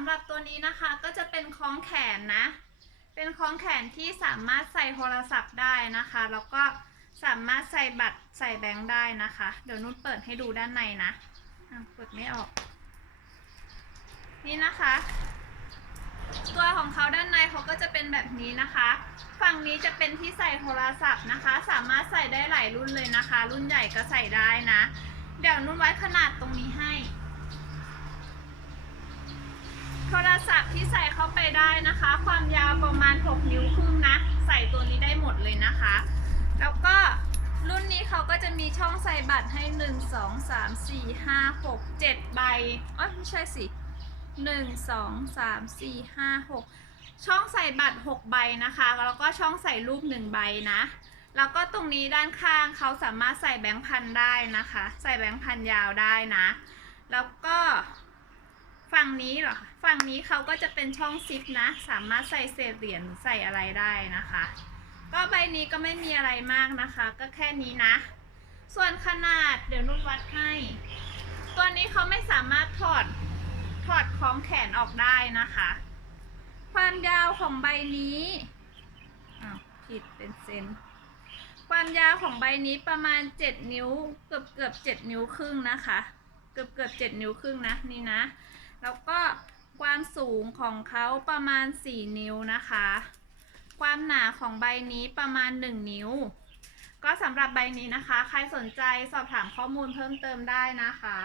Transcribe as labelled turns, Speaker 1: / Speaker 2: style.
Speaker 1: ำหรับตัวนี้นะคะก็จะเป็นคล้องแขนนะ เป็นคล้องแขนที่สามารถใส่โทรศัพท์ได้นะคะ แล้วก็สามารถใส่บัตรใส่แบงค์ได้นะคะ เดี๋ยวนุชเปิดให้ดูด้านในนะอะเปิดไม่ออก นี่นะคะ ตัวของเขาด้านในเขาก็จะเป็นแบบนี้นะคะ ฝั่งนี้จะเป็นที่ใส่โทรศัพท์นะคะ สามารถใส่ได้หลายรุ่นเลยนะคะ รุ่นใหญ่ก็ใส่ได้นะ เดี๋ยวนุ่นไว้ขนาดตรงนี้ให้ โทรศัพ ที่ใส่เข้าไปได้นะคะ ความยาวประมาณ 6 นิ้วครึ่งนะ ใส่ตัวนี้ได้หมดเลยนะคะ แล้วก็รุ่นนี้เขาก็จะมีช่องใส่บัตรให้ 1 2 3 4 5 6 7 ใบอ๋อไม่ใช่สิ 1 2 3 4 5 6 ช่องใส่บัตร 6 ใบนะคะ แล้วก็ช่องใส่รูป 1 ใบนะ แล้วก็ตรงนี้ด้านข้างเขาสามารถใส่แบงค์พันได้นะคะ ใส่แบงค์พันยาวได้นะ แล้วก็ ฝั่งนี้เหรอคะฝั่งนี้เขาก็จะเป็นช่องซิปนะ สามารถใส่เศษเหรียญใส่อะไรได้นะคะ ก็ใบนี้ก็ไม่มีอะไรมากนะคะ ก็แค่นี้นะ ส่วนขนาดเดี๋ยวนุ่นวัดให้ ตัวนี้เขาไม่สามารถถอดถอดคล้องแขนออกได้นะคะ ความยาวของใบนี้อ้าวผิดเป็นเซนความยาวของใบนี้ประมาณ 7 นิ้ว เกือบเกือบ7นิ้วครึ่งนะคะ เกือบเกือบ7นิ้วครึ่งนะนี่นะ แล้วก็ความสูงของเขาประมาณ 4 นิ้วนะคะ ความหนาของใบนี้ประมาณ 1 นิ้ว ก็สำหรับใบนี้นะคะ ใครสนใจสอบถามข้อมูลเพิ่มเติมได้นะคะ